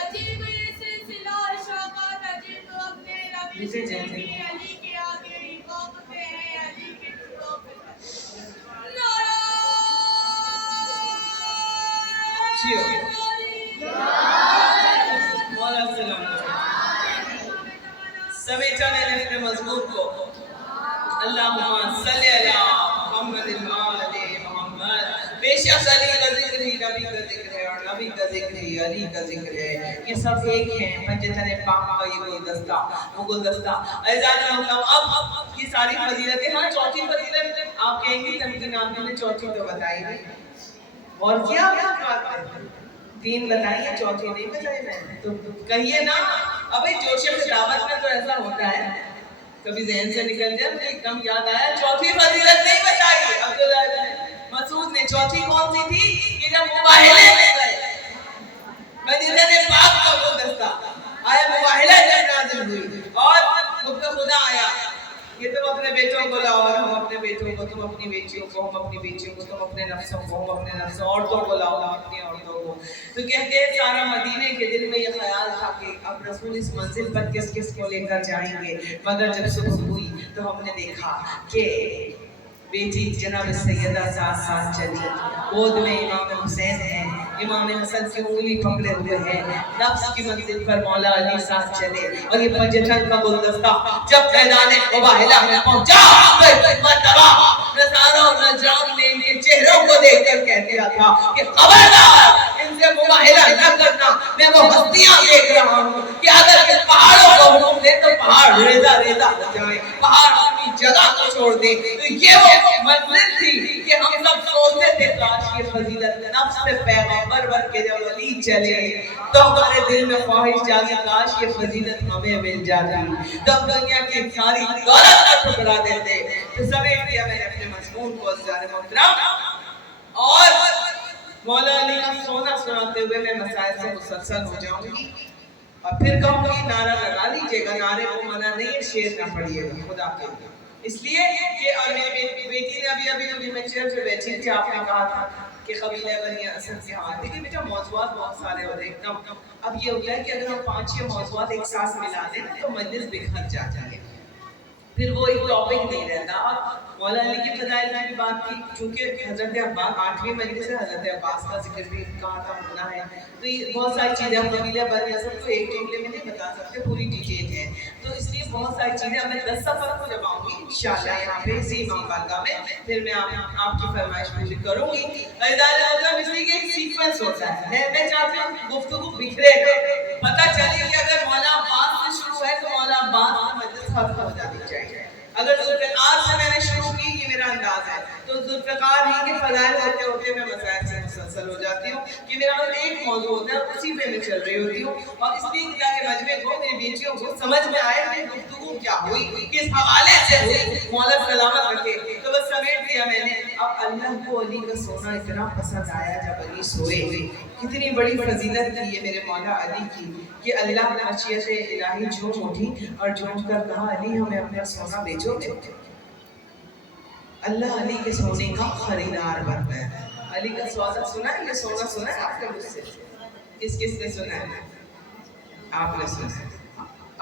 عجیب یہ سلسلہ ہے شوقات, عجیب ہم نے روش دیکھی. علی کے آگے قومتے ہیں, علی کے ٹکڑوں پہ مولا سلام سمیٹا نے اپنے مضمون کو اللہم صلی علی محمد آل محمد. بے شک علی کا ذکر ہی نبی کا ذکر ہے, اور نبی کا ذکر ہی علی کا ذکر ہے. یہ سب ایک ہیں. پنجتن پاک کا یہ گلدستہ, وہ گلدستہ. عزیزان اب یہ ساری فضیلتیں, ہاں چوتھی فضیلت آپ کہیں گی تمکین آپ نے چوتھی تو بتائی نہیں, اور کیا بات ہے, 3 بتائیے چوتھی نہیں بتائی میں نے, تو کہیے نا. ابھی جوش خطابت میں تو ایسا ہوتا ہے, کبھی ذہن سے نکل جائے, مجھے ایک دم یاد آیا چوتھی فضیلت نہیں بتائی. عبداللہ مسعود نے چوتھی کون سی تھی کہ جب مباہلے میں گئے, مدینہ پاک کا گلدستہ آیا, مباہلہ جب نازل ہوئی اور حکم خدا آیا کہ تم اپنے بیٹوں کو لاؤ, اور ہم اپنے بیٹوں کو, تم اپنی بیٹیوں کو, ہم اپنی بیٹیوں کو, تم اپنے نفسوں کو, ہم اپنے نفسوں, عورتوں کو لاؤ, ہم اپنی عورتوں کو. تو کہتے ہیں سارا مدینے کے دل میں یہ خیال تھا کہ اب رسول اس منزل پر کس کس کو لے کر جائیں گے. مگر جب صبح ہوئی تو ہم نے دیکھا کہ بیٹی جناب سیدہ ساتھ ساتھ چلی, گود میں امام حسین ہیں, امام حسن کی انگلی پکڑے ہوئے ہیں, نفس کی منزل پر مولا علی ساتھ چلے. اور یہ پنجتن کا گلدستہ جب میدان مباہلہ میں پہنچا تو ایک مرتبہ نصارہ اور نجران نے ان کے چہروں کو دیکھ کر کہہ دیا تھا کہ خبردار ان سے مباہلہ نہ کرنا, میں وہ ہستیاں دیکھ رہا ہوں کہ اگر اس پہاڑوں کو حکم دے تو پہاڑ ریزہ ریزہ ہو جائے, پہاڑ اپنی جگہ کو چھوڑ دے. تو یہ وہ منزل تھی کہ ہم سب سوچتے تھے کاش یہ فضیلت نفس سے پیغمبر بن کے جب علی چلے تو ہمارے دل میں خواہش جاگی کاش یہ فضیلت ہمیں مل جاتی, تو ہم دنیا کی ساری دولت کا ٹکرا دیتے. تو سمیٹ دیا میں نے اپنے مضمون کو عزیزان محترم, اور مولا علی کا سونا سناتے ہوئے میں مسائل سے مسلسل ہو جاؤں گی, اور پھر کہوں گی نعرہ لگا لیجیے گا. نعرے کو منع نہیں ہے, شعر نہ پڑھیے گا خدا کے لیے, اس لیے کہ اور میری بیٹی نے ابھی میں چیئر پہ بیٹھی تھی, آپ نے کہا تھا کہ قبیلہ بنی اسد کے حوالے. دیکھیے بیٹا موضوعات بہت سارے ہوتے ہیں, ایک دم اب یہ ہوتا ہے کہ اگر ہم 5-6 موضوعات ایک ساتھ ملا دیں تو مجلس بکھر جاتا ہے, پھر وہ ایک ٹاپک نہیں رہتا. اور مولا علی کی فضائل کی بات کی, چونکہ حضرت عباس 8ویں مجلس ہے, حضرت عباس کا ذکر بھی کہا تھا ہونا ہے, تو یہ بہت ساری چیزیں ہم قبیلہ بنی اسد کو ایک جملے میں نہیں بتا سکتے, پوری ڈیٹیل ہے, تو اس لیے بہت ساری چیزیں میں 10 سفر کو جب آؤں گی انشاءاللہ یہاں پہ اسی امام بارگاہ میں, پھر میں آپ کی فرمائش پوری کروں گی. مطلب اس لیے کہ ایک سیکوینس ہوتا ہے, میں چاہتی ہوں گفتگو بکھرے گا, پتہ چلے کہ اگر مولا عباس سے شروع ہے تو مولا عباس کی مجلس ختم ہو جانی چاہیے. اگر ذوالفقار سے میں نے شروع کی, یہ میرا انداز ہے, تو ذوالفقار ہی کے فضائل ہوتے ہوتے میں مسائل سے مسلسل ہو جاتی ہوں کہ میرا بس ایک موضوع ہوتا ہے, اسی پہ میں چل رہی ہوتی ہوں. اور اس لیے کہ مجمع کو, میری بیٹیوں کو سمجھ میں آئے کہ گفتگو کیا ہوئی, کس حوالے سے ہوئی, مولا سلامت رکھے. تو بس سمیٹ دیا میں نے. اب اللہ کو علی کا سونا اتنا پسند آیا جب علی سوئے, کتنی بڑی فضیلت تھی یہ میرے مولا علی کی کہ اللہ نے مشیت الہی جھوم اٹھی اور جھوم کر کہا علی ہمیں اپنا سونا بیچو گے. اللہ علی کے سونے کا خریدار بن گیا. علی کا سونا سنا ہے, یہ سونا سنا ہے آپ نے مجھ سے, کس کس نے سنا ہے؟ آپ نے سنا ہے.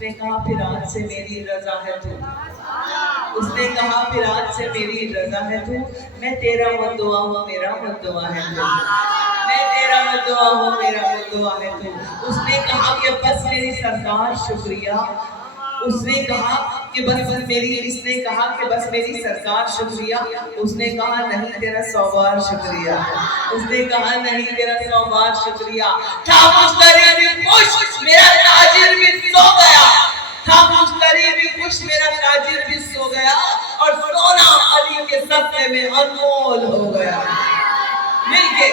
نے کہا پھر آج سے میری رضا ہے تو، اس نے کہا پھر آج سے میری رضا ہے تو، میں تیرا مدعا ہوں میرا مدعا ہے تو، میں تیرا مدعا ہوں میرا مدعا ہے تو۔ اس نے کہا کہ بس میری سرکار شکریہ، اس نے کہا کہ بس میری، اس نے کہا کہ بس میری سرکار شکریہ، اس نے کہا نہیں تیرا 100 بار شکریہ، اس نے کہا نہیں تیرا 100 بار شکریہ۔ تھا مشتری بھی خوش میرا تاجر بھی سو گیا، تھا مشتری بھی خوش میرا تاجر بھی سو گیا، اور سونا علی کے صدقے میں انمول ہو گیا۔ مل کے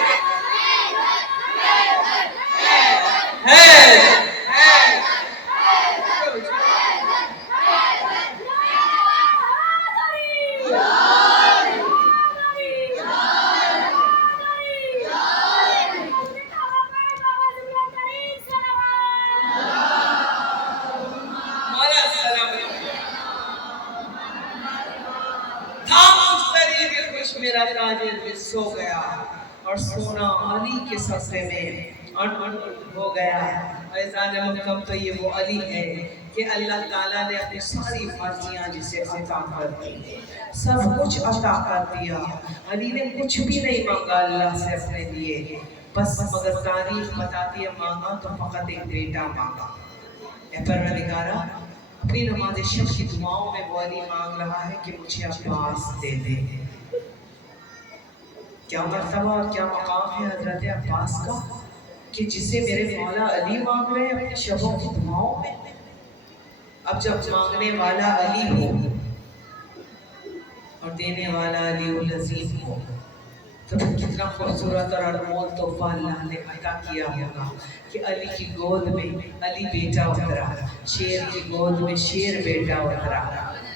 میرا تاجر بھی سو گیا، اور سونا علی کے صدقے میں ہو گیا۔ عزیزان محترم، تو یہ وہ علی ہے کہ اللہ تعالیٰ نے اپنی ساری مرضیاں جسے عطا کر دی، سب کچھ عطا کر دیا۔ علی نے کچھ بھی نہیں مانگا اللہ سے اپنے لیے، بس مگر تاریخ بتاتی ہے مانگا تو فقط ایک بیٹا مانگا۔ اے پروردگارا، اپنی نماز شب کی دعاؤں میں وہ علی مانگ رہا ہے کہ مجھے عباس دے دے۔ کیا مرتبہ اور کیا مقام ہے حضرت عباس کا کہ جسے میرے مولا علی مانگ رہے ہیں اپنی شبوں کی دعاؤں میں۔ اب جب مانگنے والا علی ہو اور دینے والا علی العظیم ہو تو پھر کتنا خوبصورت اور انمول تحفہ اللہ نے عطا کیا ہوگا کہ علی کی گود میں علی بیٹا اترا، شیر کی گود میں شیر بیٹا اترا،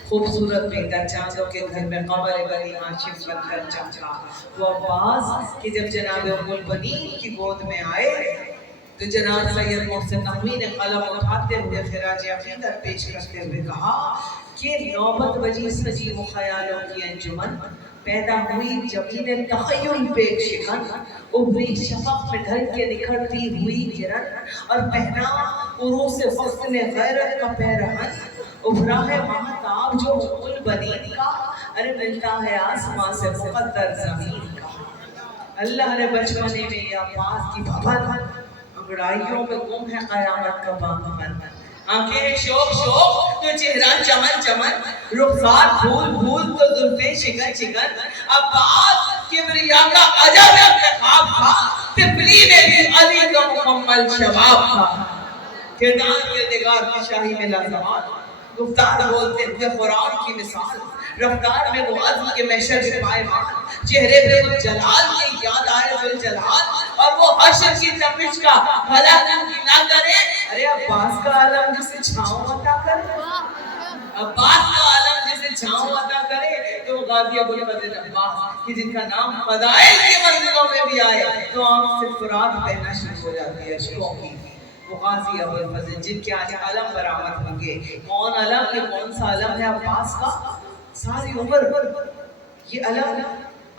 خوبصورت بیٹا چاندوں کے گھر میں قمر بنی ہاشم بن کر چمکا۔ وہ عباس کہ جب جناب ام البنین کی گود میں آئے تو جناب سید محسن نقوی نے قلم اٹھاتے ہوئے خراج عقیدت پیش کرتے ہوئے کہا کہ نوبت بجی سجی و خیالوں کی انجمن، پیدا ہوئی جبین تخیل پہ شکن، ابری شفق میں ڈھل کے نکھرتی ہوئی کرن، اور پہنا عروس فصل غیرت کا پیرہن، ابھرا ہے مہتاب جو ام البنین کا، ارے ملتا ہے آسمان سے مقدر زمین کا۔ اللہ نے بچپنے میں یہ عباس کی بھون، انگڑائیوں میں گم ہے قیامت کا بامن، آنکھیں شوق شوق تو چہرہ چمن چمن، رخسار پھول پھول تو زلفیں شکن شکن، عباس کبریا کا عجب انتخاب تھا، طفلی میں بھی علی کا مکمل شباب تھا۔ کردار کردگار کی شاہی میں لازمات، گفتار بولتے ہوئے قرآن کی مثال، رفتار میں وہ عزم کے محشر سے پائیمان، چہرے پہ وہ جلال کی یاد آئے ذوالجلال، اور وہ حشر کی تپش کا بھلا نہ کرے۔ ارے عباس کا عالم جسے چھاؤں عطا کرے، عباس کا عالم جسے چھاؤں عطا کرے، تو غازی ابو الفضل عباس کہ جن کا نام فضائل کے منزلوں میں بھی آئے تو آنکھ سے فرات بہنا شروع ہو جاتی ہے عشقوں کی۔ وہ غازی ابو الفضل جن کے آج علم برآمد ہوں گے، کون علم، یہ کون سا علم ہے عباس کا؟ ساری عمر یہ علم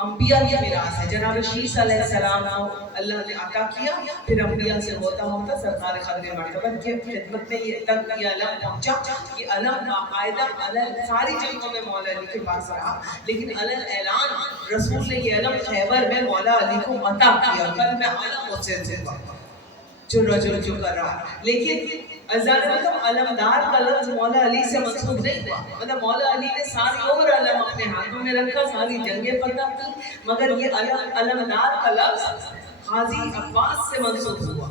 انبیاء کی میراث ہے۔ جناب شیس علیہ السلام کو اللہ نے عطا کیا، پھر انبیاء سے ہوتا ہوتا سرکار قدر مرتبت کی خدمت میں یہ تک یہ علم پہنچا۔ یہ علم باقاعدہ ساری جنگوں میں مولا علی کے پاس رہا، لیکن علم اعلان رسول نے یہ علم خیبر میں مولا علی کو عطا کیا۔ کل میں علم حسین سے جو رجل جو کر رہا، لیکن مطلب علمدار کا لفظ مولا علی سے منسوب نہیں ہوا، مطلب مولا علی نے ساری عمر علم اپنے ہاتھوں میں رکھا، ساری جنگیں فتح کی، مگر یہ علمدار کا لفظ غازی عباس سے منسوب ہوا،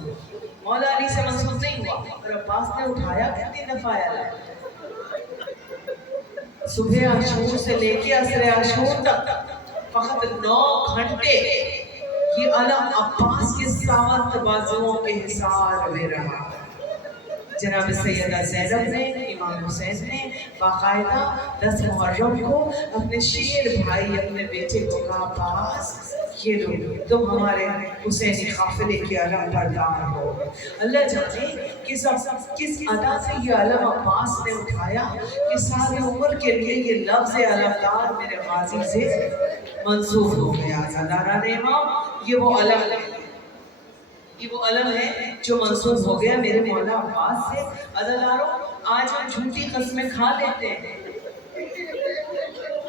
مولا علی سے منسوب نہیں ہوا۔ اور عباس نے اٹھایا کتنی دفعہ علم، صبح عاشور سے لے کے عصر عاشور تک فقط 9 گھنٹے یہ علم عباس کے سات بازوؤں کے حصار میں رہا۔ جناب سیدہ زینب نے، امام حسین نے باقاعدہ 10 محرم کو اپنے شیر بھائی اپنے بیٹے کو کہا عباس یہ لو تم ہمارے حسینی قافلے کے علم بردار ہو۔ اللہ جانے کس ادا سے یہ علم عباس نے اٹھایا کہ ساری عمر کے لیے یہ لفظ علمدار میرے غازی سے منسوخ ہو گیا۔ زداران امام یہ وہ علم ہے یہ وہ علم ہے جو منسوخ ہو گیا میرے مولا عباس سے. عزیزانو آج ہم جھوٹی قسمیں کھا لیتے ہیں,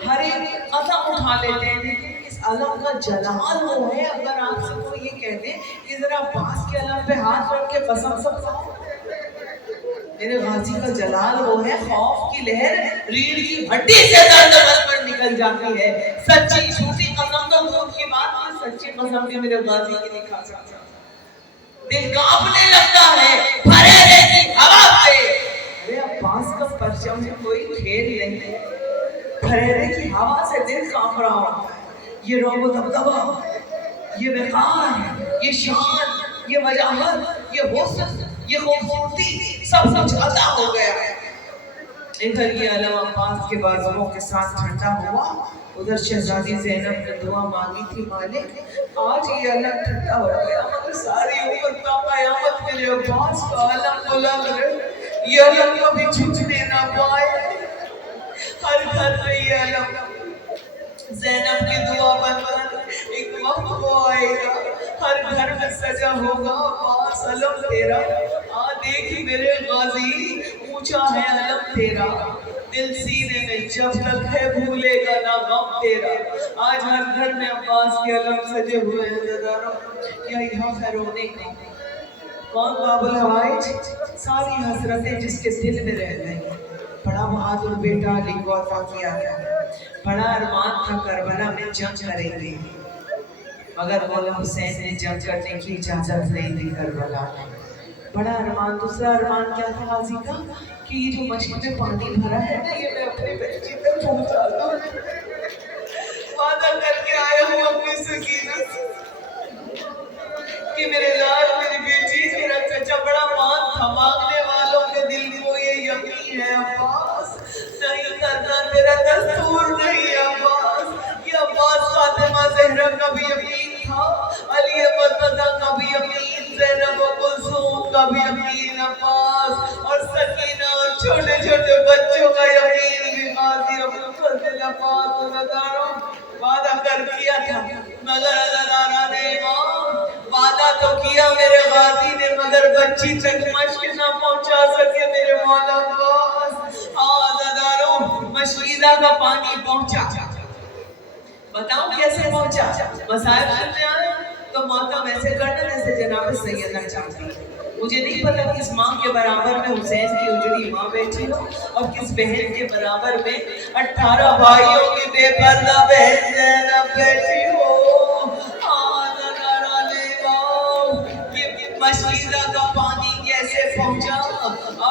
ہر ایک قسم اٹھا لیتے ہیں, لیکن اس علم کا جلال وہ ہے. اگر آپ سے کوئی یہ کہتے کہ ذرا عباس کے علم پہ ہاتھ رکھ کے قسم سب کھاؤ, میرے غازی کا جلال وہ ہے, خوف کی لہر ریڑھ کی ہڈی سے درد پر نکل جاتی ہے. سچی جھوٹی قسم تو دور کی بات ہے, سچی قسم بھی میرے غازی کی نہیں کھا سکتا. دل کانپنے لگتا ہے پھریرے کی ہوا سے. ارے عباس کا پرچم کوئی کھیل نہیں, پھریرے کی ہوا سے دل کانپ رہا ہوتا ہے. یہ رعب و دبدبہ, یہ وقار, یہ شان, یہ وجاہت, یہ حسن, یہ خوبصورتی سب کچھ عطا ہو گیا. ادھر یہ علم عباس کے بازوؤں کے ساتھ ٹھنڈا ہوا, ادھر شہزادی زینب نے دعا مانگی تھی, مالک آج یہ علم ٹھنڈا ہو گیا, مگر ساری عمر کا قیامت میرے عباس کا علم بلند رہے, یہ علم کبھی جھکنے نہ پائے. ہر گھر میں یہ علم زینب کی دعا بن کر ایک وقت وہ آئے گا, ہر گھر میں سجا ہوگا عباس علم تیرا. دیکھ میرے غازی اونچا ہے علم تیرا, دل سینے میں جب تک ہے بھولے گا نہ غم تیرا. آج ہر گھر میں عباس کے علم سجے ہوئے ہیں. زداروں کیا یہاں ہے رونے کا کون باب الحوائج؟ ساری حسرتیں جس کے دل میں رہ گئی. بڑا بہادر بیٹا علی کو عطا کیا تھا, بڑا ارمان تھا کربلا میں جنگ کریں گے, مگر مولا حسین نے جنگ کرنے کی اجازت نہیں دی کربلا میں. بڑا ارمان, دوسرا ارمان کیا تھا غازی کا کہ یہ جو مشق میں پانی بھرا ہے نا, یہ میں اپنے بچی تک پہنچا دوں. وعدہ کر کے آیا ہوں اپنی سکینہ کہ میرے لال, میری بیٹی, میرا چچا بڑا مان تھا, مانگنے والوں کے دل کو یہ یقین ہے عباس نہیں کرنا تیرا دستور نہیں عباس. یہ عباس فاطمہ زہرا کا بھی یقین تھا, علی مرتضیٰ کا بھی یقین, زینب و کلثوم کا بھی یقین عباس, اور سکینہ اور چھوٹے چھوٹے بچوں کا یقین بھی غازی ابوالفضل عباس رضوانوں وعدہ کر کیا تھا. مگر عزادارہ نے امام وعدہ تو کیا میرے غازی نے, مگر بچی تک مشق نہ پہنچا سکے میرے مولا عباس. عزاداروں مشیدہ کا پانی پہنچا, بتاؤں کیسے پہنچا؟ مسائل سننے آئے تو ماتم ایسے کرنا جیسے جناب سیدہ چاہتی ہے. مجھے نہیں پتا کس ماں کے برابر میں حسین کی اجڑی ماں بیٹھی ہو, اور کس بہن کے برابر میں 18 بھائیوں کی بے پردہ بہن زینب بیٹھی ہو. یہ مشیدہ کا پانی کیسے پہنچا؟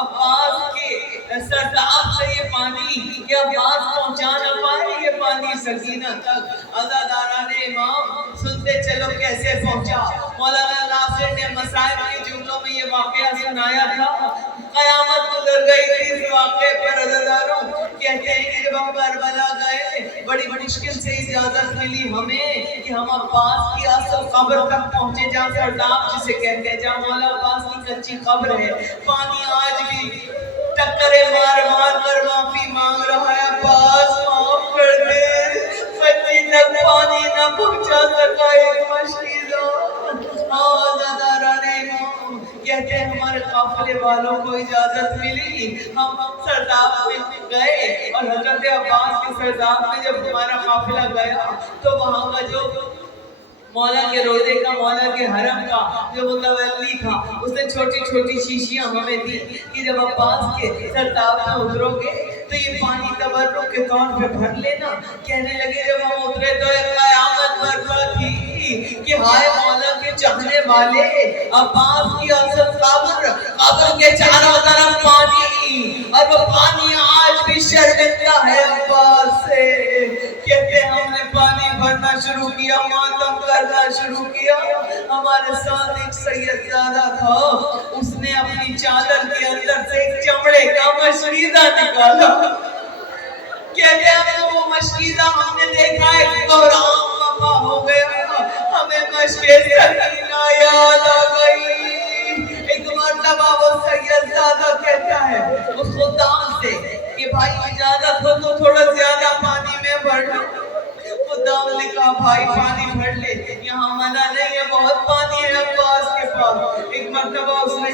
عباس کے سرداب سے یہ پانی, یہ عباس پہنچا نہ پائے یہ پانی سکینہ تک. عزاداران امام سنتے چلو کیسے پہنچا. مولانا ناصر نے مسائل کے جملوں میں یہ واقعہ سنایا تھا. قیامت گزر گئی تھی اس واقعے پر. عزاداروں کہتے ہیں کہ جب ہم کربلا گئے بڑی مشکل سے اجازت ملی ہمیں کہ ہم عباس کی اصل قبر تک پہنچے, جہاں سرداب جسے کہتے ہیں, جہاں مولا عباس کی کچی قبر ہے. پانی آج بھی ٹکرے مار مار کر معافی مانگ رہا ہے, عباس معاف کر دے, بچی تک پانی نہ پہنچا سکا ایک مشیدہ. کہتے ہیں ہمارے قافلے والوں کو اجازت ملی, ہم سرداب میں گئے, اور حضرت عباس کے سرداب میں جب ہمارا قافلہ گیا تو وہاں کا جو مولا کے روزے کا, مولا کے حرم کا جو متولی تھا, اس نے چھوٹی چھوٹی شیشیاں ہمیں دی کہ جب عباس کے سرداب میں اترو گے تو یہ پانی تبرک کے طور پہ بھر لینا. کہنے لگے جب ہم اترے تو ایک قیامت برپا تھی کہ ہائے مولا کے چاہنے والے, عباس کی اصل قبر کے چاروں طرف پانی, اور وہ پانی آج بھی شرمندہ ہے عباس سے. کہتے ہم نے پانی بھرنا شروع کیا, ماتم کرنا شروع کیا. ہمارے ساتھ ایک سید زادہ تھا, اس نے اپنی چادر کے اندر سے ایک چمڑے کا مشیدہ نکالا. کہتے ہیں وہ مشیدہ ہم نے دیکھا ایک بحرام وفا ہو گیا, ہمیں مشکل سکینہ یاد آ گئی. ایک مرتبہ وہ سید زادہ کہتا ہے اس خدام سے کہ بھائی اجازت ہو تو تھوڑا زیادہ پانی میں بھر لو. خدام نے کہا بھائی پانی بھر لے, یہاں منع نہیں ہے, بہت پانی ہے عباس کے پاس.